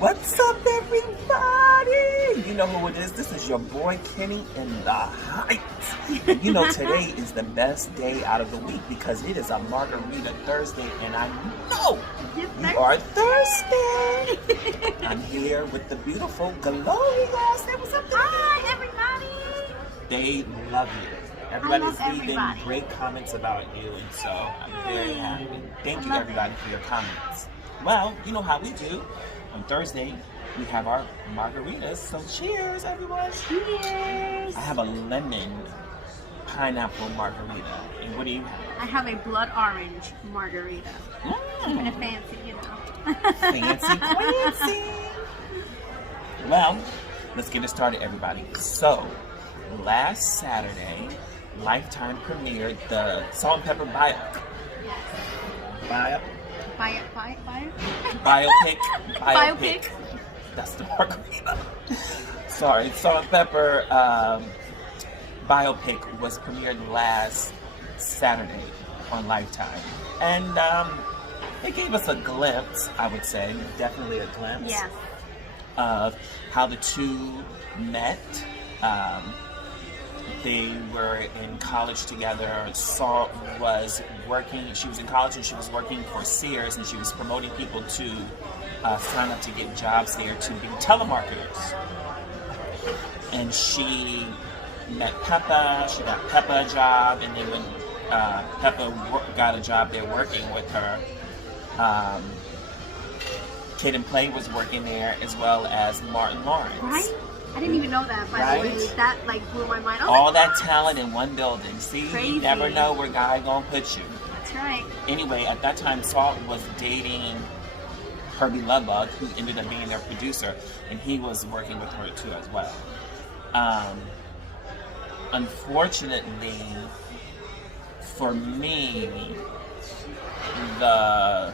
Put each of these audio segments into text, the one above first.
What's up, everybody? You know who it is. This is your boy Kenny in the Heights. And you know today is the best day out of the week because it is a Margarita Thursday, and I know you are thirsty. I'm here with the beautiful Gloria. Say what's up, hi, everybody. They love you. Everybody's leaving great comments about you, and so I'm very happy. Thank you, everybody, for your comments. Well, you know how we do. On Thursday, we have our margaritas, so cheers, everyone. Cheers. I have a lemon pineapple margarita. And what do you have? I have a blood orange margarita. Keeping it fancy, you know. Fancy Quincy. Well, let's get it started, everybody. So, last Saturday, Lifetime premiered the Salt and Pepper biopic. Biopic. That's the margarita. Sorry, Salt and Pepper biopic was premiered last Saturday on Lifetime, and it gave us a glimpse. I would say, definitely a glimpse of how the two met. They were in college together. Salt was working, she was in college and she was working for Sears, and she was promoting people to sign up to get jobs there to be telemarketers. And she met Peppa, she got Peppa a job, and then when Peppa got a job there working with her, Kid and Play was working there, as well as Martin Lawrence. Right? I didn't even know that, by the way. That blew my mind. All that talent in one building. See, crazy. You never know where God gonna put you. That's right. Anyway, at that time, Salt was dating Herbie Love, who ended up being their producer, and he was working with her too as well. Unfortunately, for me, the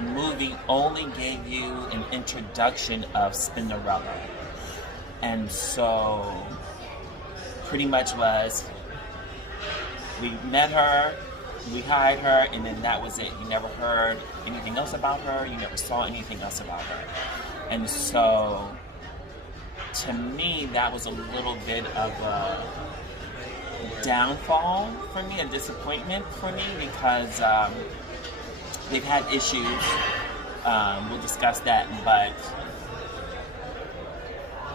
movie only gave you an introduction of Spinderella. And so, pretty much was, we met her, we hired her, and then that was it. You never heard anything else about her, you never saw anything else about her. And so, to me, that was a little bit of a downfall for me, a disappointment for me, because they've had issues. We'll discuss that, but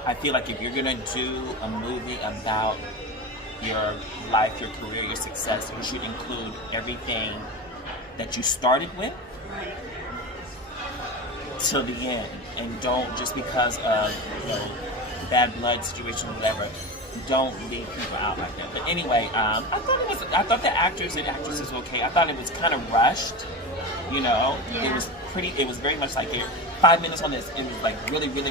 I feel like if you're gonna do a movie about your life, your career, your success, you should include everything that you started with till the end, and don't just because of bad blood situation or whatever. Don't leave people out like that. But anyway, I thought the actors and actresses were okay. I thought it was kind of rushed. You know, It was pretty. It was very much like 5 minutes on this. It was like really quick.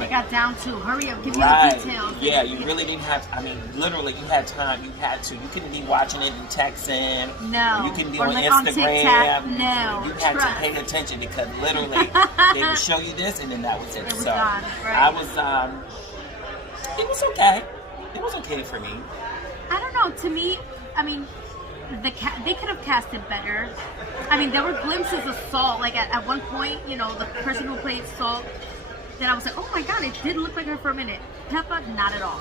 It got down to hurry up, give you the details. Yeah, you really didn't have. I mean, literally, you had time. You had to. You couldn't be watching it and texting. No. You couldn't be or on like Instagram. On no. You had to pay attention because literally they would show you this, and then that was it. It was so done. Right. I was. It was okay. It was okay for me. I don't know. To me, I mean, they could have casted better. I mean, there were glimpses of Salt. Like at one point, you know, the person who played Salt, then I was like, oh my god, it did look like her for a minute. Peppa, not at all.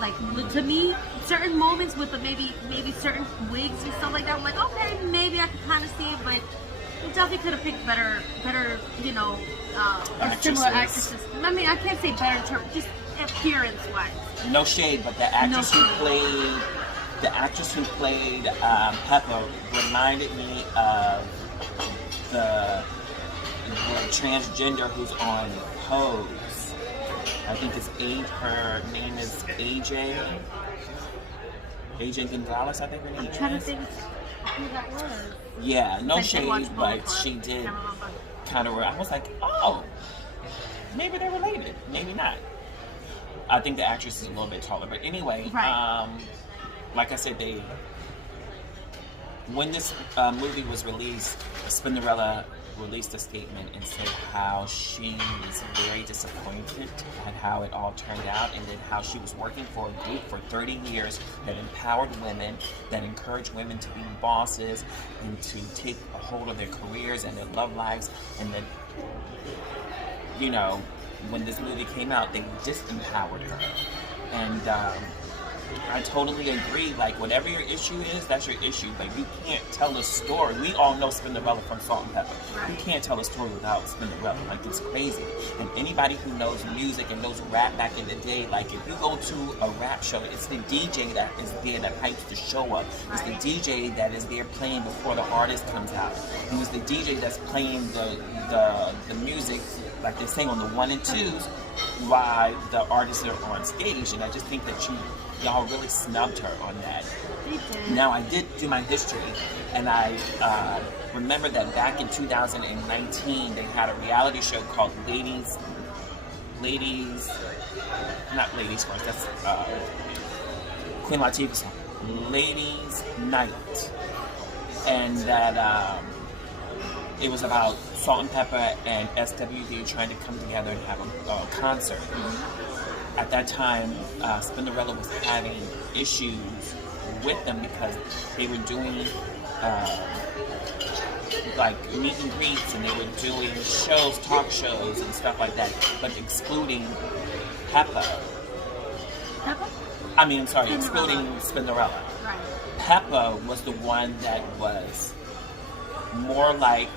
Like to me, certain moments with the maybe certain wigs and stuff like that, I'm like, okay, maybe I could kind of see it, but you definitely could have picked better, you know, similar actresses. I mean, I can't say better in terms, just appearance-wise. No shade, but the actress who played Peppa reminded me of the transgender who's on Pose. I think her name is AJ Gonzalez, I think her name is. I'm trying to think who that was. Yeah, no shade, but she did kind of. I was like, oh, maybe they're related, maybe not. I think the actress is a little bit taller, but anyway, like I said, when this movie was released, Spinderella released a statement and said how she was very disappointed at how it all turned out, and then how she was working for a group for 30 years that empowered women, that encouraged women to be bosses and to take a hold of their careers and their love lives, and then you know, when this movie came out, they disempowered her. And I totally agree. Like, whatever your issue is, that's your issue. But you can't tell a story. We all know Spinderella from Salt and Pepper. You can't tell a story without Spinderella. Like, it's crazy. And anybody who knows music and knows rap back in the day, like, if you go to a rap show, it's the DJ that is there that hypes the show up. It's the DJ that is there playing before the artist comes out. And it's the DJ that's playing the music, like they sing on the 1 and 2s, while the artists are on stage. And I just think that y'all really snubbed her on that. They did. Now, I did do my history, and I remember that back in 2019, they had a reality show called not Ladies First, that's Queen Latifah's song, Ladies Night. And that it was about Salt and Pepper and SWV trying to come together and have a concert. At that time, Spinderella was having issues with them because they were doing like meet and greets, and they were doing shows, talk shows, and stuff like that, but excluding Peppa. Peppa? I mean, I'm sorry, Spinderella. excluding Spinderella. Right. Peppa was the one that was more like,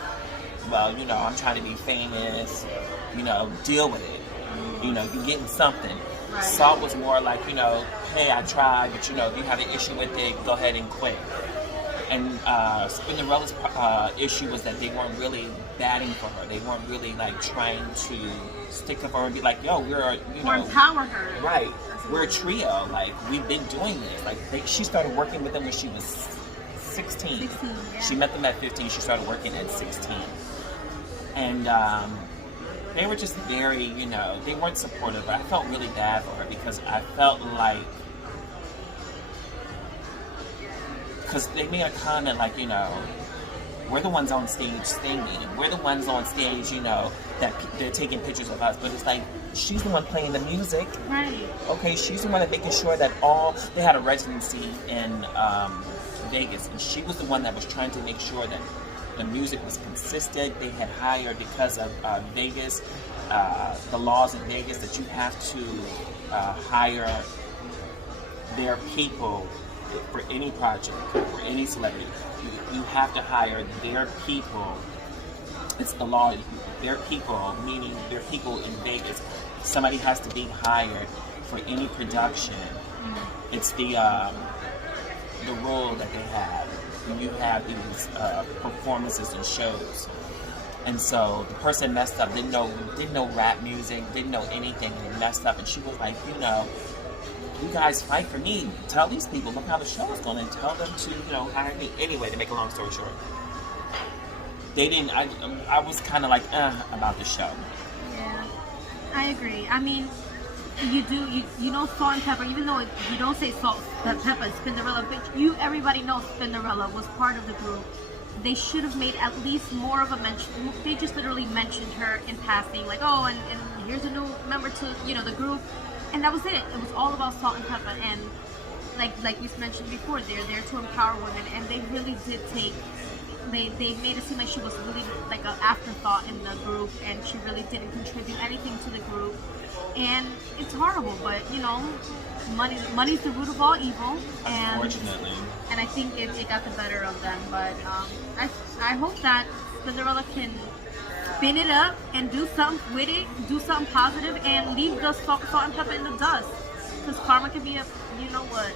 well, you know, I'm trying to be famous, you know, deal with it. You know, you're getting something. Right. Salt was more like, you know, hey, I tried, but you know, if you have an issue with it, go ahead and quit. And Spinderella's issue was that they weren't really batting for her. They weren't really like trying to stick up for her and be like, yo, we're, you know, empower her. right. We're a trio. Like, we've been doing this. Like, she started working with them when she was 16. 16, yeah. She met them at 15. She started working at 16. And they were just very, you know, they weren't supportive. But I felt really bad for her because I felt like, because they made a comment like, you know, we're the ones on stage singing. We're the ones on stage, you know, that they're taking pictures of us. But it's like, she's the one playing the music. Right. Okay, she's the one that making sure that they had a residency in Vegas. And she was the one that was trying to make sure that the music was consistent. They had hired, because of Vegas, the laws in Vegas, that you have to hire their people for any project, for any celebrity. You have to hire their people. It's the law. Their people, meaning their people in Vegas. Somebody has to be hired for any production. It's the rule that they have when you have these performances and shows. And so the person messed up, didn't know rap music, didn't know anything, and they messed up. And she was like, you know, you guys fight for me. Tell these people, look how the show is going, and tell them to, you know, hire me. Anyway, to make a long story short, they didn't. I was kind of like, about the show. Yeah, I agree. I mean, you know Salt and Pepper, even though you don't say Salt, Pepper, Spinderella, but everybody knows Spinderella was part of the group. They should have made at least more of a mention. They just literally mentioned her in passing, like, oh, and here's a new member to, you know, the group. And that was it. It was all about Salt and Pepper. And like you mentioned before, they're there to empower women. And they really did they made it seem like she was really like an afterthought in the group. And she really didn't contribute anything to the group. And it's horrible, but, you know, money's the root of all evil. And, unfortunately. And I think it got the better of them. But I hope that Spinderella can spin it up and do something with it, do something positive, and leave the salt and pepper in the dust. Because karma can be you know what,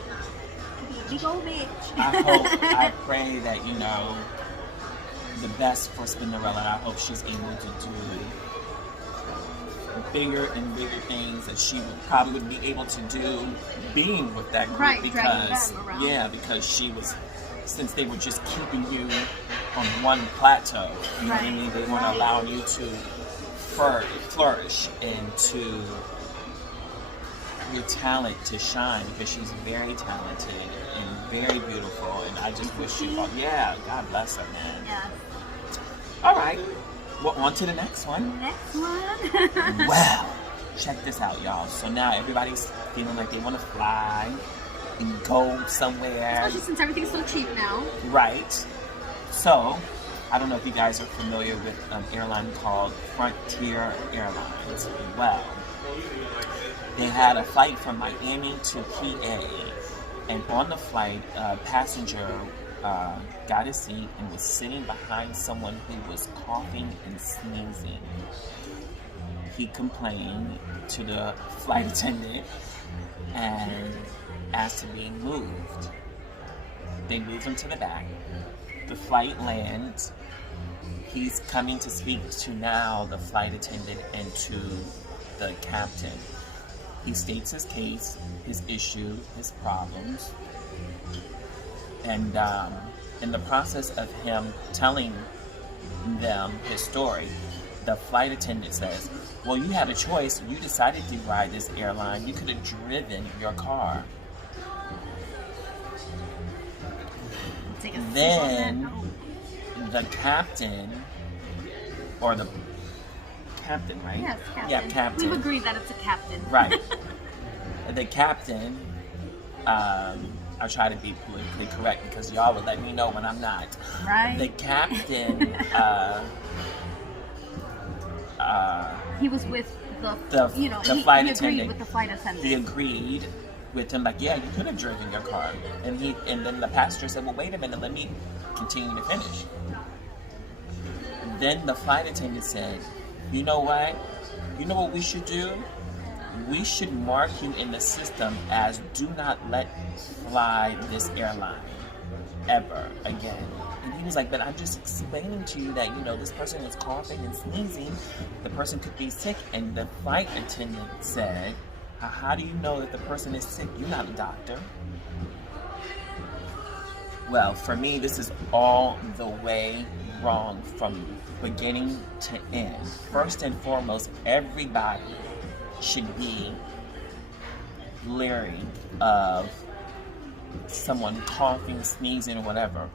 can be a big old bitch. I pray that, you know, the best for Spinderella. I hope she's able to do bigger and bigger things that she would be able to do being with that group. Right, because dragging them around. Yeah, because she was, since they were just keeping you on one plateau, you know what I mean? They weren't allowing you to flourish and to your talent to shine, because she's very talented and very beautiful, and I just wish you all, yeah, God bless her, man. Yeah. All right, well, on to the next one. Next one. Well, check this out, y'all. So now everybody's feeling like they want to fly and go somewhere. Especially since everything's so cheap now. Right. So I don't know if you guys are familiar with an airline called Frontier Airlines. Well, they had a flight from Miami to PA, and on the flight, a passenger got a seat and was sitting behind someone who was coughing and sneezing. He complained to the flight attendant and asked to be moved. They moved him to the back. The flight lands. He's coming to speak to now the flight attendant and to the captain. He states his case, his issue, his problems. And in the process of him telling them his story, the flight attendant says, well, you had a choice. You decided to ride this airline. You could have driven your car. Then the captain, or the captain, right? Yes, captain. Yeah, captain. We've agreed that it's a captain. Right. The captain, I try to be politically correct because y'all will let me know when I'm not. Right. The captain, he was with the flight he attendant. agreed with the flight attendant. He agreed with him, like, yeah, you could have driven your car. And then the passenger said, well, wait a minute, let me continue to finish. Then the flight attendant said, you know what? You know what we should do? We should mark you in the system as do not let fly this airline ever again. And he was like, but I'm just explaining to you that, this person is coughing and sneezing. The person could be sick. And the flight attendant said, how do you know that the person is sick? You're not a doctor. Well, for me, this is all the way wrong from beginning to end. First and foremost, everybody should be leery of someone coughing, sneezing, or whatever.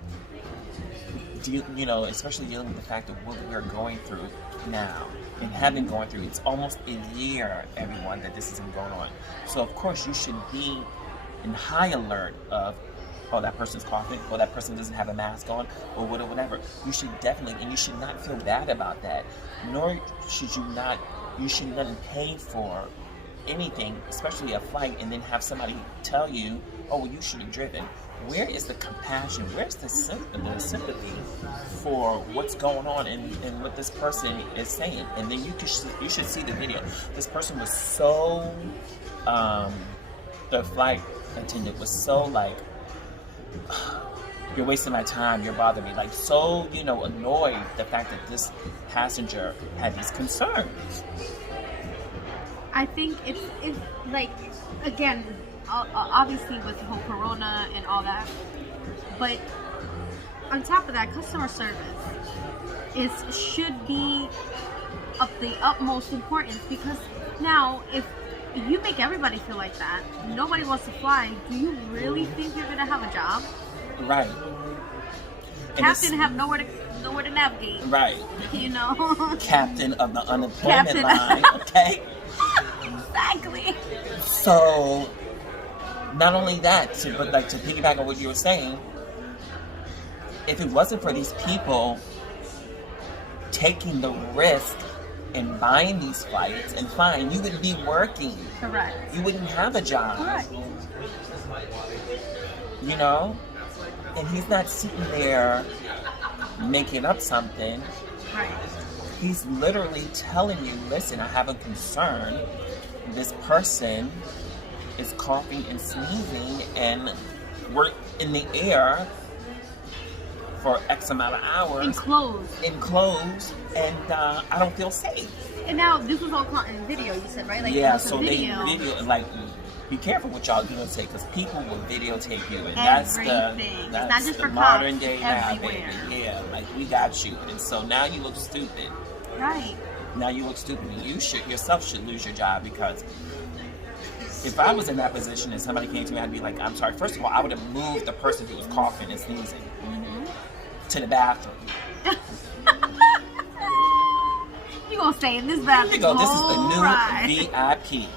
Especially dealing with the fact of what we're going through now and have been going through. It's almost a year, everyone, that this has been going on. So, of course, you should be in high alert of, oh, that person's coughing, or that person doesn't have a mask on, or whatever. You should definitely, and you should not feel bad about that. Nor should you shouldn't pay for anything, especially a flight, and then have somebody tell you, oh, well, you should have driven. Where is the compassion? Where's the sympathy for what's going on and what this person is saying? And then you should see the video. This person was so, the flight attendant was so like, you're wasting my time, you're bothering me. Like, so, annoyed the fact that this passenger had these concerns. I think it's like, again, obviously with the whole corona and all that, but on top of that, customer service should be of the utmost importance, because now if you make everybody feel like that, nobody wants to fly, do you really think you're gonna have a job? Right. Captain have nowhere to navigate. Right. Captain of the unemployment line, okay? Exactly. So, not only that, but to piggyback on what you were saying, if it wasn't for these people taking the risk and buying these flights and flying, you wouldn't be working. Correct. You wouldn't have a job. Correct. And he's not sitting there making up something. Right. He's literally telling you, listen, I have a concern. This person is coughing and sneezing, and we're in the air for X amount of hours. Enclosed, and I don't feel safe. And now, this was all caught in video, you said, right? Like, yeah, so they video, be careful what y'all do and say, because people will videotape you, and that's not just for modern day now, baby. Yeah, like, we got you, and so now you look stupid. Right. Now you look stupid, and you yourself should lose your job, because if I was in that position and somebody came to me, I'd be like, I'm sorry. First of all, I would have moved the person who was coughing and sneezing to the bathroom. You gonna stay in this bathroom? Here you go. This is the new VIP.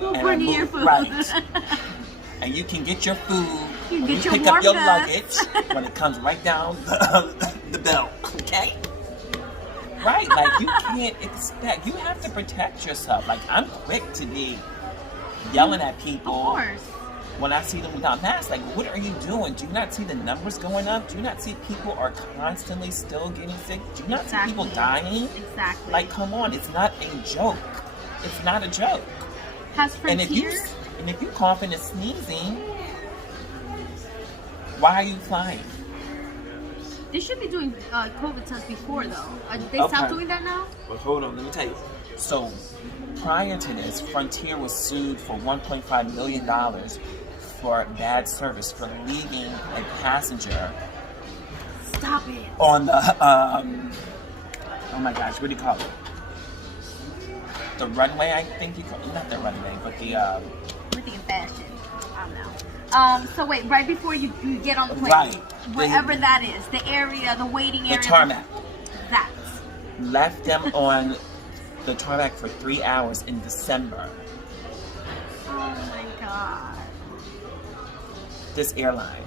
We'll bring you your food. Right. And you can get your food You get your pick warm up your vest. luggage when it comes right down the belt, okay? Right, like you can't expect, you have to protect yourself. Like I'm quick to be yelling at people. Of course. When I see them without masks, like, what are you doing? Do you not see the numbers going up? Do you not see people are constantly still getting sick? Do you not see people dying? Exactly. Like, come on, it's not a joke. It's not a joke. Has And Frontier? if you coughing and sneezing, why are you flying? They should be doing COVID tests before, though. They Okay. stopped doing that now? Well, hold on, let me tell you. So, prior to this, Frontier was sued for $1.5 million for bad service for leaving a passenger Stop it. on the oh my gosh, what do you call it? The runway, I think you call it. Not the runway, but the We're thinking fashion. I don't know. So wait, right before you get on the plane, Right. wherever that is, the area, the waiting the area. tarmac. That. Left them on the tarmac for 3 hours in December. Oh my god. This airline.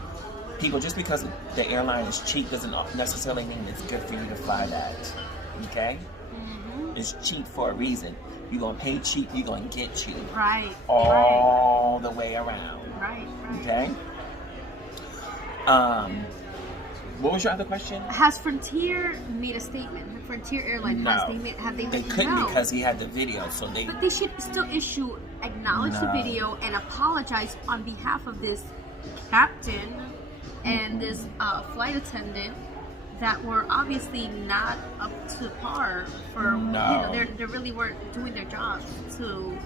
People, just because the airline is cheap doesn't necessarily mean it's good for you to fly that. Okay? Mm-hmm. It's cheap for a reason. You're going to pay cheap, you're going to get cheap. Right. All the way around. Right. Okay? What was your other question? Has Frontier made a statement? Frontier Airlines, No. have they They couldn't no. because he had the video, so they... But they should still acknowledge the No. video and apologize on behalf of this captain and this flight attendant that were obviously not up to par for, No. they really weren't doing their job to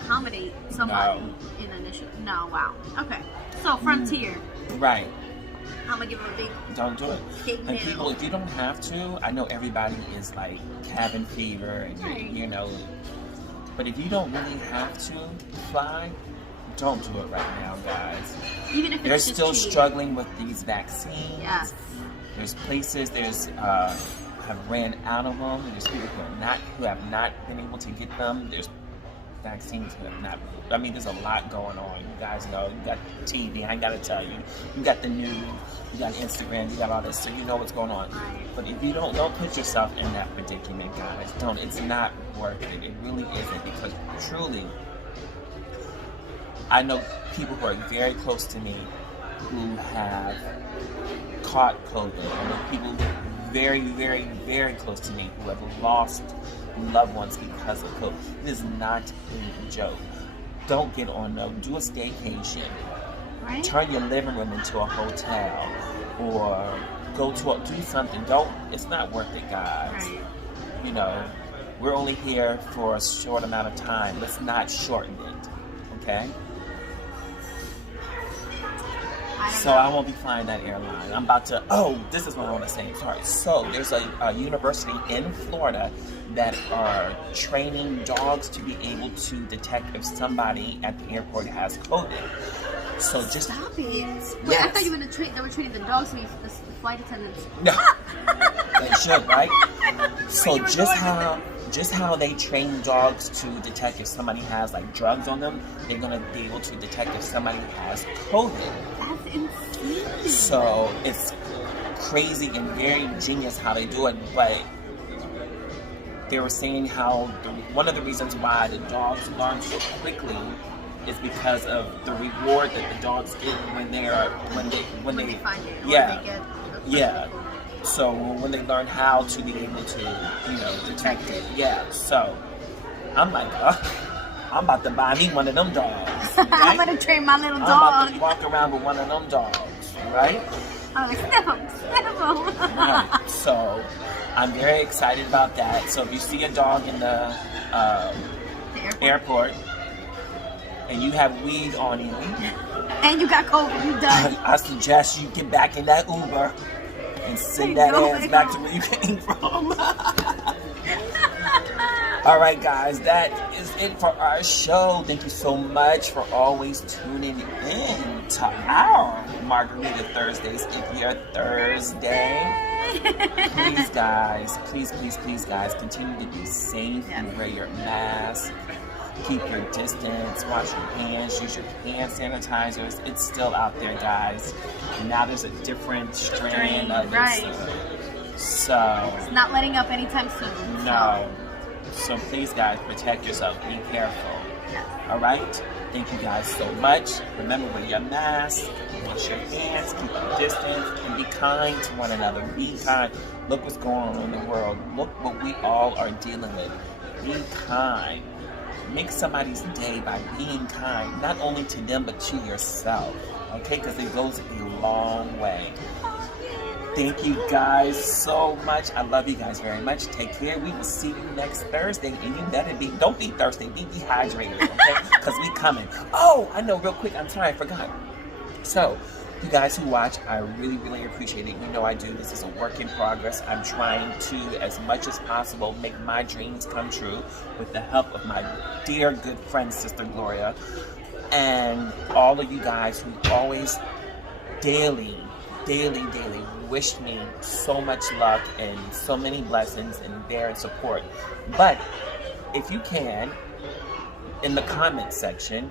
accommodate somebody in an issue. No, wow. Okay. So Frontier. Right. I'm gonna give them a big Don't do it. big And nail. people, if you don't have to, I know everybody is like cabin fever and Right. you know, but if you don't really have to fly, don't do it right now, guys. Even if They're it's just still cheap. struggling with these vaccines. Yes. There's places have ran out of them. There's people who have not been able to get them. There's vaccines who have not. I mean, there's a lot going on. You guys know, you got TV. I ain't gotta tell you. You got the news. You got Instagram. You got all this, so you know what's going on. Right. But if you don't put yourself in that predicament, guys. Don't. It's not worth it. It really isn't, because truly, I know people who are very close to me who have caught COVID. I know people very, very, very close to me who have lost loved ones because of COVID. It is not a joke. Don't get on no. Do a staycation. Right? Turn your living room into a hotel, or do something. It's not worth it, guys. Right. You know, we're only here for a short amount of time. Let's not shorten it. Okay? I won't be flying that airline. I'm about to, this is what I want to say. Sorry. So there's a university in Florida that are training dogs to be able to detect if somebody at the airport has COVID. So just Stop it. Wait, I Yes. thought you were they were training the dogs to be the flight attendants. no, they should, right? So You were just how they train dogs to detect if somebody has like drugs on them, they're gonna be able to detect if somebody has COVID. That's insane. So it's crazy and very genius how they do it, but they were saying how one of the reasons why the dogs learn so quickly is because of the reward that the dogs get when they when they find it. Or yeah, they get yeah. So when they learn how to be able to, detect it. Yeah. So I'm like, I'm about to buy me one of them dogs. I'm right? gonna train my little I'm about to dog. walk around with one of them dogs, right? I'm like, sniff him, sniff him. Right. So I'm very excited about that. So if you see a dog in the The airport and you have weed on you, And you got COVID, you done. I suggest you get back in that Uber and send that ass back to where you came from. All right, guys, that is it for our show. Thank you so much for always tuning in to our Margarita Thursdays. If you're Thursday, please, guys, please, guys, continue to be safe and wear your mask. Keep your distance, wash your hands, use your hand sanitizers. It's still out there, guys. Now there's a different strain of it. Right. So It's not letting up anytime soon. no. So please, guys, protect yourself. Be careful. Yes. All right? Thank you guys so much. Remember, wear your mask, wash your hands, keep your distance, and be kind to one another. Be kind. Look what's going on in the world. Look what we all are dealing with. Be kind. Make somebody's day by being kind, not only to them, but to yourself. Okay? Because it goes a long way. Thank you guys so much. I love you guys very much. Take care. We will see you next Thursday. And you better don't be thirsty. Be dehydrated, okay? Because we coming. Oh, I know, real quick. I'm sorry, I forgot. So, you guys who watch, I really, really appreciate it. You know I do. This is a work in progress. I'm trying to, as much as possible, make my dreams come true with the help of my dear, good friend, Sister Gloria. And all of you guys who always daily wish me so much luck and so many blessings and their support. But if you can, in the comment section,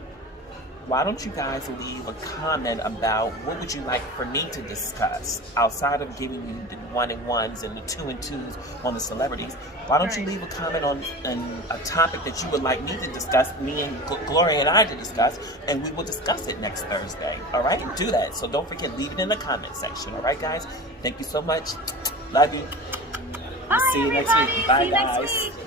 why don't you guys leave a comment about what would you like for me to discuss outside of giving you the 1-and-1s and the 2-and-2s on the celebrities? Why don't you leave a comment on a topic that you would like me to discuss, me and Gloria and I to discuss, and we will discuss it next Thursday. All right? Do that. So don't forget, leave it in the comment section. All right, guys? Thank you so much. Love you. Bye, See you next everybody. week. Bye, See you next guys. week.